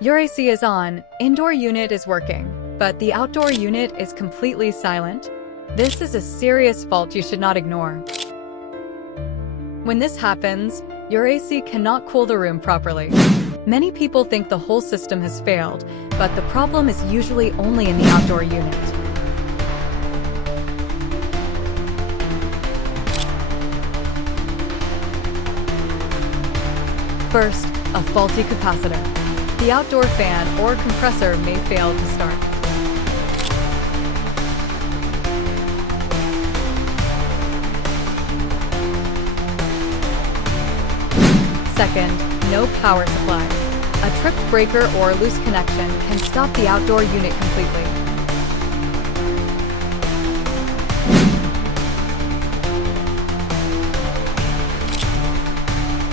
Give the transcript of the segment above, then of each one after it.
Your AC is on, indoor unit is working, but the outdoor unit is completely silent. This is a serious fault you should not ignore. When this happens, your AC cannot cool the room properly. Many people think the whole system has failed, but the problem is usually only in the outdoor unit. First, a faulty capacitor. The outdoor fan or compressor may fail to start. Second, no power supply. A tripped breaker or loose connection can stop the outdoor unit completely.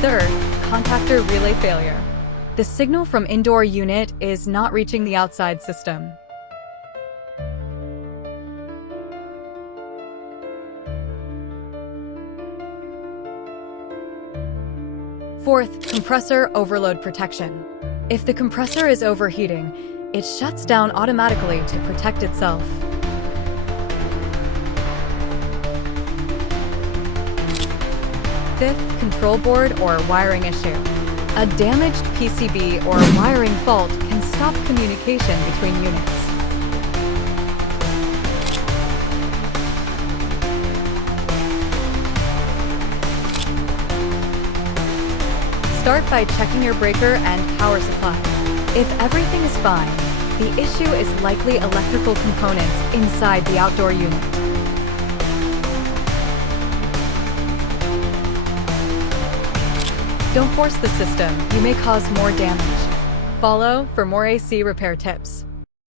Third, contactor relay failure. The signal from indoor unit is not reaching the outside system. Fourth, compressor overload protection. If the compressor is overheating, it shuts down automatically to protect itself. Fifth, control board or wiring issue. A damaged PCB or wiring fault can stop communication between units. Start by checking your breaker and power supply. If everything is fine, the issue is likely electrical components inside the outdoor unit. Don't force the system, you may cause more damage. Follow for more AC repair tips.